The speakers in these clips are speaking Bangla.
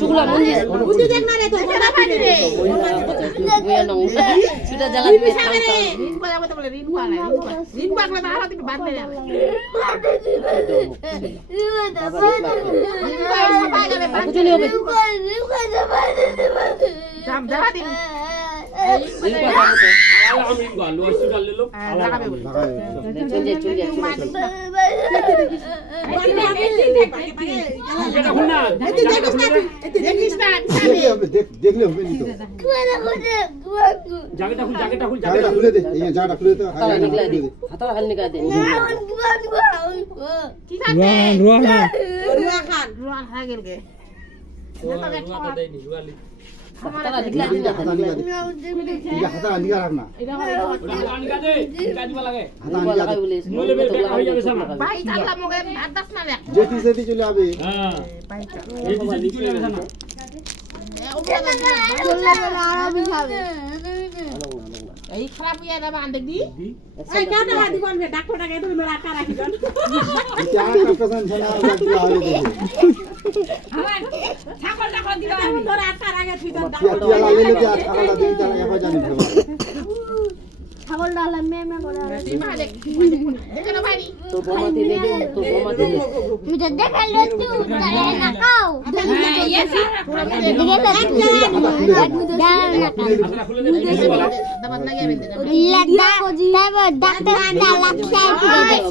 চুগলা মন্দির বুঝি দেখ না রে তো বড় পানি রে সুটা জ্বালা দিবে রিন পালাবো তো বলে রিন পালা রিন পাকলে তো আর দিকে বাঁধতে যাবে বুঝলি হবে জাম দাও দিন এই আমি গালো সুটা লেলো লাগাবে চলে চলে এই খারাপ হইয়া যাবে আন্দেক দি এই কাটা বাদি বলবে ডাক্তারটাকে তুমি রাখা রাখি জন চার কাপড় ছানা লাগবে আরে দেখি আমার ছাগলটা কোন দিবা আমি তোর আটার আগে তুই জন ডাক্তার লালে যে ছাগলটা দিই তারা একা জানি ছাগল ডালা মেমে করে তুই মা দেখ দেখে না ভাই তো বোমাতে দেখে তো বোমাতে তুই তো দেখালো তুই তাহলে না খাও হ্যাঁ ये पूरा देखে না दबा लगे बेटे लगा तब डॉक्टर आंदा लक्षा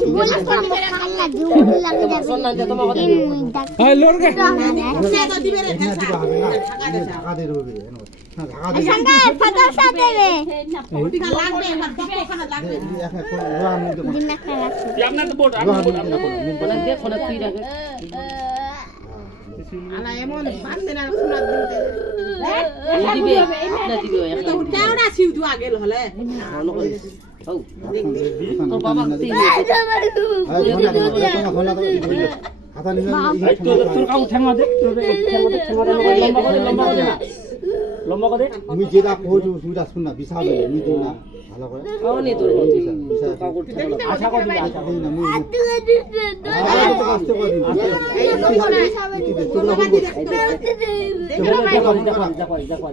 पुलिस को खाला झूठ लग जाए सुन ना তোমার কথা এই লোর কে সে তো দিবে রে ঢাকা দে রবে না ঢাকা দে সঙ্গে ফাটা সাথে রে ওদিকে লাগবে ওখানে লাগবে এখন রোয়া আমি তো দিন না খারাপ আপনার তো বোর্ড বলে দেখো না তুই রাখে আলা এমন বান্দে না শোনা দিতে দিবে না দিবে তো কেওড়া ছিউ তো আগে হলে ভালো করে হও তো বাবা তুই হাতা নিয়ে তোর কাউ ঠেঙ্গা দে লম্বা করে আমি যেটা কইছো সুবিধা শুন না বিশাল নি তো না ভালো করে কাও নি তোর বিশাল কাউ করতে আশা করে দিবি আশা করি না মুই তো কষ্ট করে দিবি এই দেখো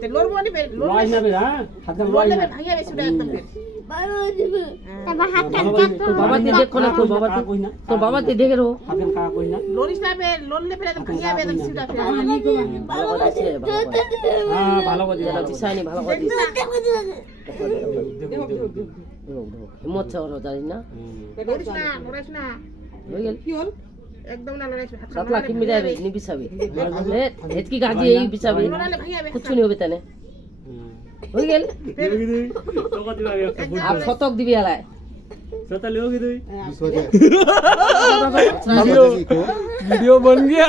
তে লড়বনি বে লড়াই না বে হ্যাঁ হাত লড়াই না ভাঙিয়া বে সুদা একদম বারো দিবে তবে হাত কাট তো বাবা তে দেখো না তো বাবা তে দেখে রো হাত কা কই না লড়িস না বে লড়লে ফেলে তো ভাঙিয়া বে একদম সুদা ফেলে হ্যাঁ ভালো করে দিলা দিছানি ভালো করে দিছ হিম্মত ছাড়ো জানিস না লড়িস না হই গেল কি হল একদম না লড়াই সাতলা কি মিলে নি বিছাবে এতকি গাজি এই বিছাবে কিছু নি হবে তানে হই গেল আপ শতক দিবি আলাই शता ले होगी तुई वीडियो बन गया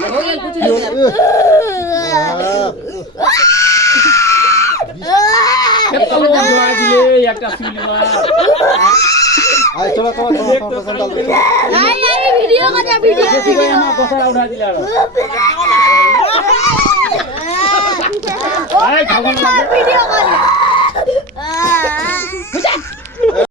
हो गया कुछ नहीं कितना लोग जोड़ा दिले একটা ফিল্মা আয় চলো আয় আরে ভিডিও কথা ভিডিও না বসরা উঠা দিলা আয় খাওয়া ভিডিও